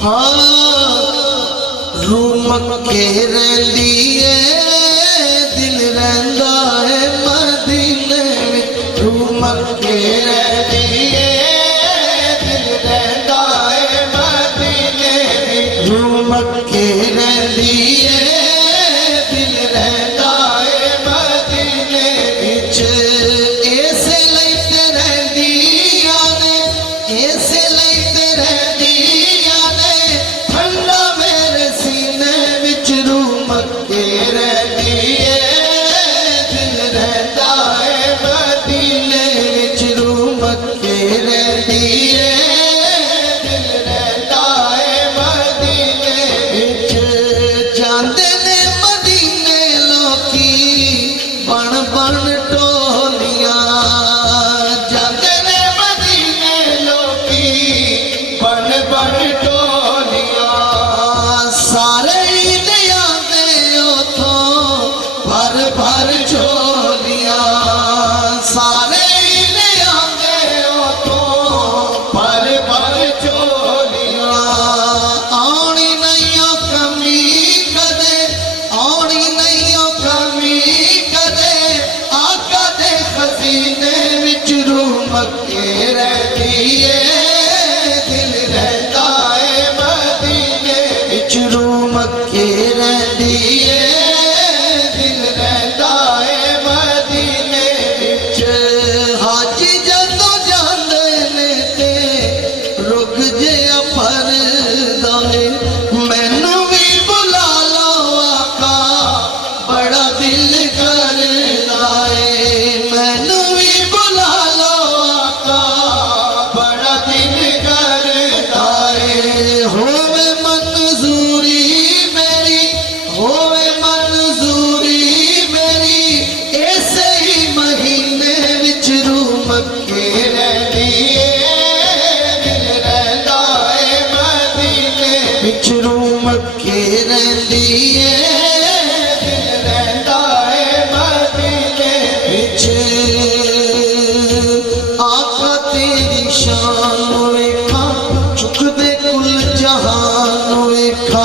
हाँ रूह मक्के रहिंदी है दिल रहिंदा है मदीने में। रूह मक्के रहिंदी है दिल रहिंदा है मदीने में। रूह मक्के रहिंदी है दिल रहिंदा है मदीने विच। इसे लई ते रहिंदियां ने इसे लई ते रहिंदियां ने ठंडा मेरे सीने विच। रूह मक्के रहिंदी है दिल रहिंदा है मदीने विच। रूह मक्के रहिंदी है दिल रहिंदा है मदीने विच। जांदे ने मदीने लोकी बन बन टोलियां। जांदे ने मदीने लोकी बन बन टोलियां। सारे ही ले आंदे उथों भर भर झोलियां। सारे ही ले आंदे उथों भर भर झोलियां। आउणी नहीं ओ कमी कदे आउणी नहीं ओ कमी कदे आका दे खजीने विच। रूह मक्के रहिंदी है दिल रहिंदा है मदीने विच। रूह मक्के रहिंदी है दिल रहिंदा है मदीने विच। हाजी जदों जांदे ने ते रुक जिहा फरदा है मैनू भी बुला लो आका बड़ा दिल करदा है। मैनू भी बुला लो आका बड़ा दिल करदा है। होवे मंजूरी मेरी होवे मंजूरी मेरी ऐसे ही महीने विच। रूह मक्के रहिंदी है दिल रहिंदा है मदीने विच। रूह मक्के रहिंदी है दिल रहिंदा है मदीने विच। आका तेरी शान वेखा चुकदे कुल जहान वेखा।